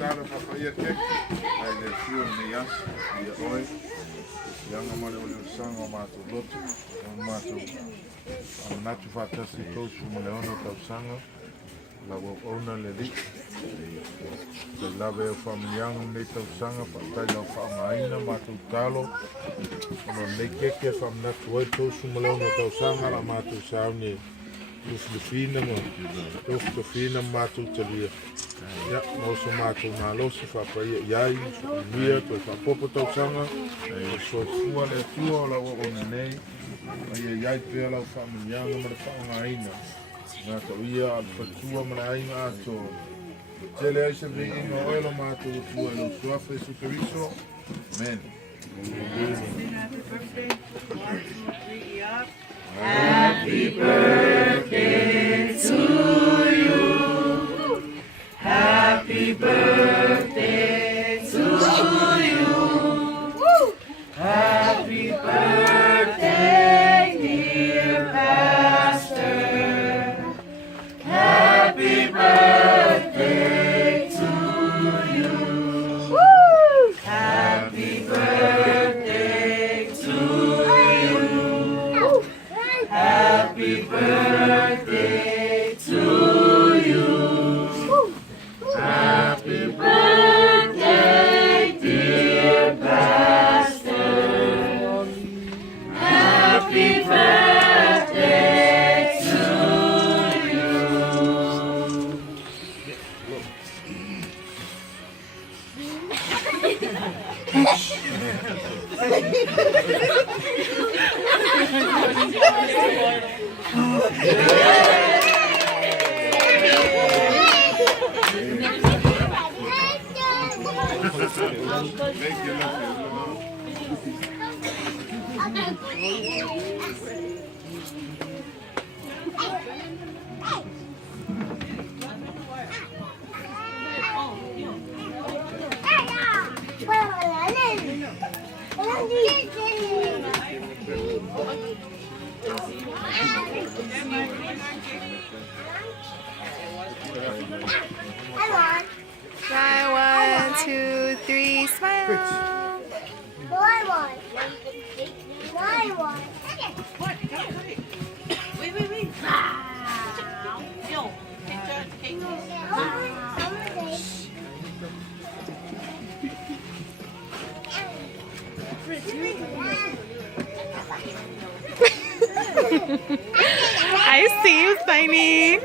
talo papayete. Ai le fio ne yas. Ia oi. Yang amale o sang o matu lotu. O matu. Am natu fatasi to su mo leono tau sanga. La wo ona le dik. Te lave o familiang ne tau sanga patai o whaamaina matu talo. Ono ne keke wham natu oi to su mo leono tau sanga la matu sauni. Dus fina mo. Toch de fina matu te lia. Ja, moso matu na losi fa pa iai, mia to fa popo tau sanga. So fua le tua la wo ona nei. Ai iai pe la familiang mo le whaamaina. Nga to ia al fatua mana inga ato. Tele ai se vei inga oelo mātu tua ilo suafa Jesu Keriso. Amen. Happy birthday to you. Happy birthday to you. Happy birthday, dear Pastor. Happy birthday to you. Happy birthday to you. Happy birthday to you. Happy birthday, dear Pastor. Happy birthday to you. Thank you. Smile, 1, 2, 3, smile. Wait. Yo, take I see you, Spiny.